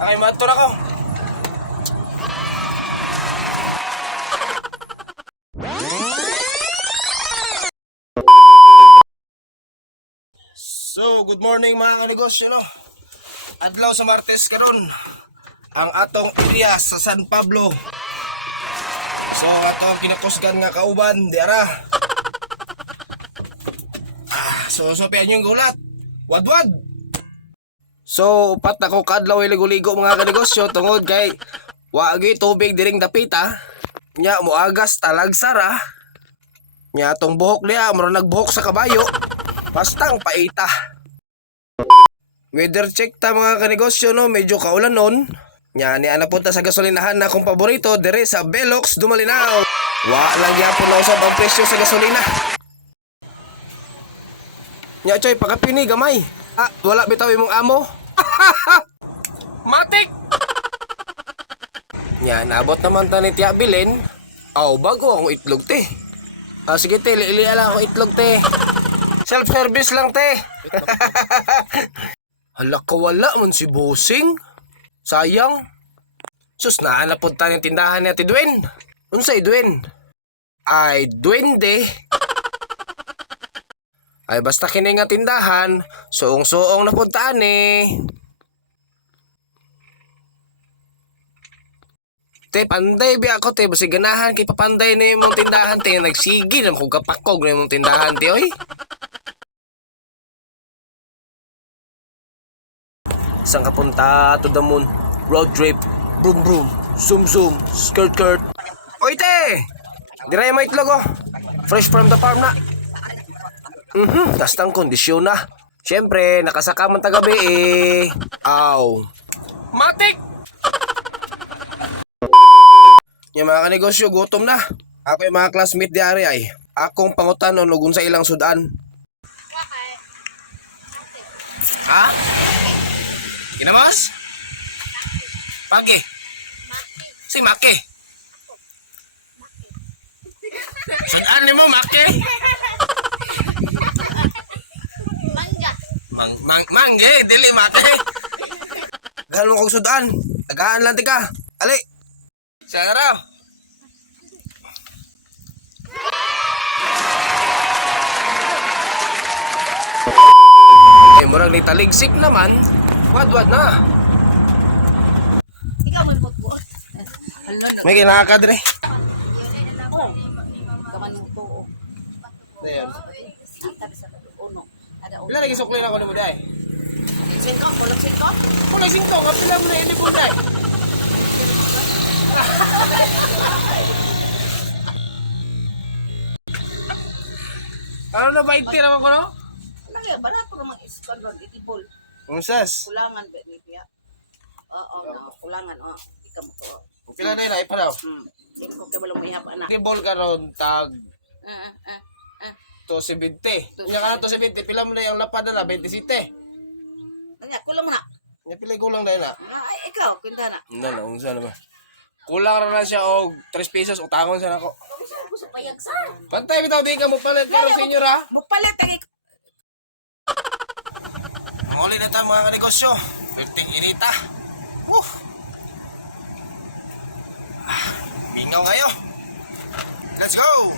Akay mato na ko. So, good morning mga kanegosyo, no? Adlaw sa Martes karon ang atong area sa San Pablo. So, atong kinakusgan nga kauban, di ara. So, pian yung gulat. Wadwad. So, upat na ko kadlaw iligo-ligo mga kanegosyo tungod kay wagi tubig diring dapita. Nya moagas talag sara. Nya atong buhok niya mura nagbuhok sa kabayo. Bastang paita. Weather check ta mga kanegosyo, no, medyo kaulan nun. Nya ni ana punta sa gasolinahan na akong paborito dire sa Velox Dumalinaw. Wa lang gyapon na usab ang presyo sa gasolina. Nya choy pakapini gamay. Wala bitaw imong amo. Matik. Nya naabot naman ta ni Tia Bilin. Bago akong itlog te. Sige te, liili lang akong itlog te. Self-service lang te. Hala kawala man si Bossing. Sayang. Sus nahanap punta ng tindahan ni Ate Dwayne. Unsay Dwayne? Ay duwende. Ay basta kini nga tindahan, suong-suong na puntaan eh. Te, panday biya ako te, basi ganahan kay papanday na yung mong tindahan te, nagsigi na kung kapakog na yung mong tindahan te, oy. Saan ka punta to the moon? Road trip, broom broom, zoom zoom, skirt skirt. Oy te, diray mo itlog oh, fresh from the farm na. Kastang kondisyon na. Siyempre, nakasaka man tagabi eh. Matik! Yung mga kanegosyo, gutom na. Ako yung mga classmate di ari ay. Akong pangutan o nugun sa ilang sudan. Ha? Ginamos? Pagi? Si Maki? Sudan ni mo, Maki? Mangge, dili mate. Gano'n kong sudan. Tagaan lang tika. Ali. Siya raw. Murag ni taligsik naman. Wad na. Ikaw may bot-bot. May kinakad rin. Kaman ng tuo. Ayan. Tabi sa uno. Pila lagi suklin ako ni mo day? Singko, kulang singko. Kung lagi singko, kapila mo na ini mo day. Ano na ba iti naman ko no? Ano yan? Bala ko namang iskon ron, itibol. Unsas? Kulangan ba ni Pia? Oo, kulangan. Ikaw mo ko. Pila na yun ay pa daw. Singko kay balong may hapa na. Tibol ka ron, tag 270. Inya ka na 270, pila mo na yung lapad na 27. Kanya, kulang mo na. Inya pila kulang na yun na. Ay, ikaw, kinta na. Na, unsa naman. Kulang na siya og 3 pesos, utangon siya nako. Gusto payag sa. Pantay bitaw di ka mo palit pero senior ha. Mupalit, tagi. Muli na tayo mga kanegosyo. 15 inita. Mingaw kayo. Let's go!